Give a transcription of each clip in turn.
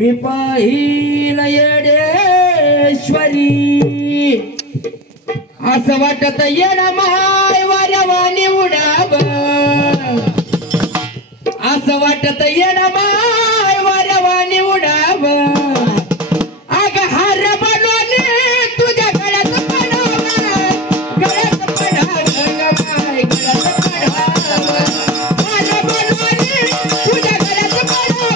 मी पाहिल येडेश्वरी असं वाटत येणं माय वाऱ्यावानी उडाव असं वाटत येणं माय वाऱ्यावानी उडाव अग हार बनवणे तुझ्या गळ्यात पडाव गळ्यात पडाव ग माय गळ्यात पडाव हार बनवणे तुझ्या गळ्यात पडाव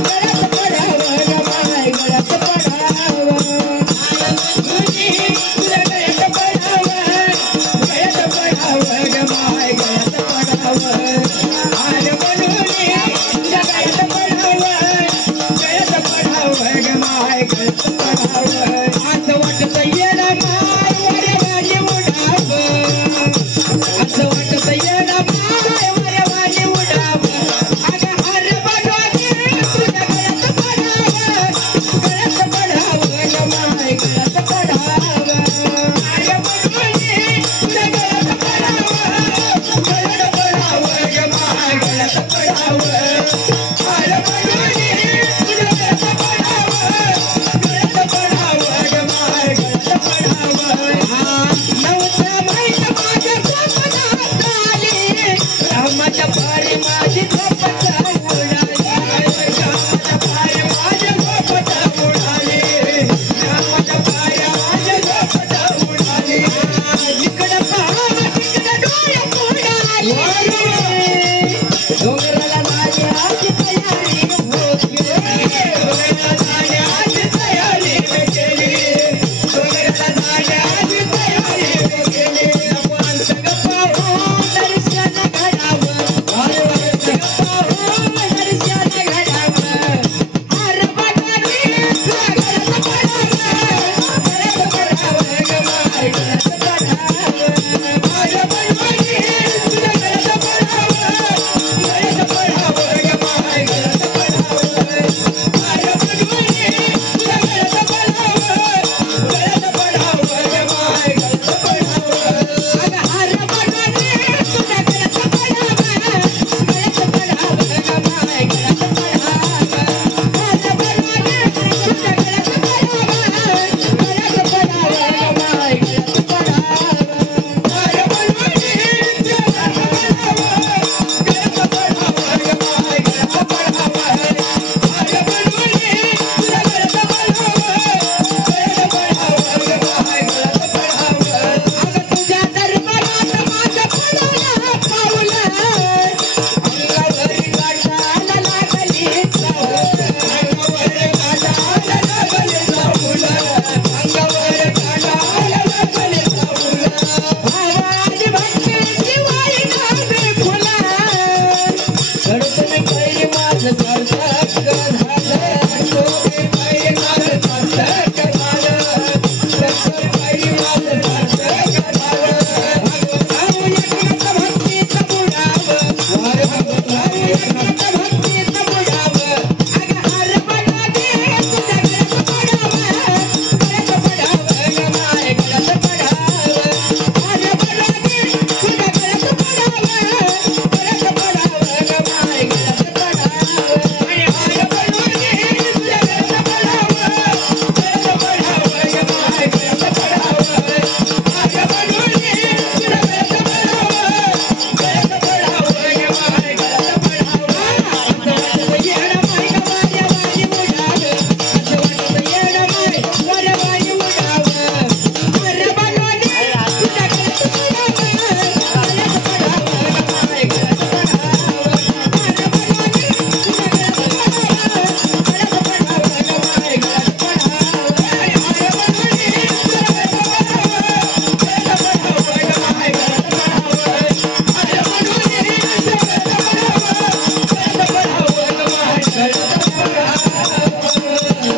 गळ्यात पडाव ग माय गळ्यात पडाव हार बनवणे तुझ्या गळ्यात पडाव गळ्यात पडाव ग माय गळ्यात पडाव हार बनवणे तुझ्या गळ्यात पडाव गळ्यात पडाव ग माय गळ्यात पडाव असं वाटत येणं माय वाऱ्यावानी उडाव असं वाटत येणं माय वाऱ्यावानी उडाव अग हार बनवणे तुझ्या गळ्यात पडाव गळ्यात पडाव ग माय गळ्यात पडाव हार बनवणे तुझ्या गळ्यात पडाव गळ्यात पडाव ग माय गळ्यात पडाव हार बनवणे तुझ्या गळ्यात पडाव गळ्यात पडाव ग माय गळ्यात पडाव नव्हतं माहित माझ्या स्वप्नात आली रामाच्या पारी माझी झोपत उडाली रामाच्या पारी माझी झोपत उडाली रामाच्या पारी माझी झोपत उडाली इकडं पाहावं तिकडं डोळे उडाली डोंगराला जाण्याची तयारी होती डोंगराला जाण्याची तयारी केली डोंगराला जाण्याची तयारी केली पानसंग पाहून दर्शन घडावं पानसंग पाहून दर्शन घडावं हार बनवणे तुझ्या गळ्यात पडावं गळ्यात पडावं ग माय गळ्यात पडावं हार बनवणे तुझ्या गळ्यात पडावं गळ्यात पडावं ग माय गळ्यात पडावं हार बनवणे तुझ्या गळ्यात पडावं गळ्यात पडावं ग माय गळ्यात पडावं अग हार बनवणे तुझ्या गळ्यात पडावं गळ्यात पडावं ग माय गळ्यात पडावं हार बनवणे तुझ्या गळ्यात पडावं गळ्यात पडावं ग माय गळ्यात पडावं हार बनवणे तुझ्या गळ्यात पडावं गळ्यात पडावं ग माय गळ्यात पडावं हार बनवणे तुझ्या गळ्यात पडावं गळ्यात पडावं ग माय गळ्यात पडावं अग तुझ्या दरबारात माझं पडलं पाऊल अंगावरी काटाला लागली चाहूल अंगावर काटाला लागली चाहूल अंगावर काटाला लागली चाहूल भावाची भक्तीची वाईना बेफुला गडकरी पैरी माझं सार्थक झालं डोके पैरी माझं सार्थक झालं गडकरी पैरी माझं सार्थक झालं भाऊ एकनाथ भक्तीचं बुडावं वार भाऊ एकनाथ भक्तीचं बुडावं अग हार बनवणे तुझ्या गळ्यात पडावं गळ्यात पडावं ग माय गळ्यात पडावं हार बनवणे तुझ्या गळ्यात पडावं गळ्यात पडावं ग माय गळ्यात पडावं हार बनवणे तुझ्या गळ्यात पडावं गळ्यात पडावं ग माय गळ्यात पडावं हार बनवणे तुझ्या गळ्यात पडावं गळ्यात पडावं ग माय गळ्यात पडावं असं वाटत येणं माय ग वाऱ्यावानी उडावं असं वाटत येणं माय वाऱ्यावानी उडावं हार बनवणे तुझ्या गळ्यात पडावं गळ्यात पडावं ग माय गळ्यात पडावं हार बनवणे तुझ्या गळ्यात पडावं गळ्यात पडावं ग माय गळ्यात पडावं हार बनवणे तुझ्या गळ्यात पडावं गळ्यात पडावं ग माय गळ्यात पडावं हार बनवणे तुझ्या गळ्यात पडावं गळ्यात पडावं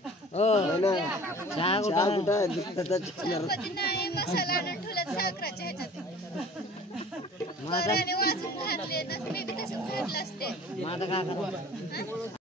ग माय गळ्यात गणपती नाही मसाला आणून ठेवला साखराच्या ह्याच्यात वाजून घातले मी बी तसं घातलं असते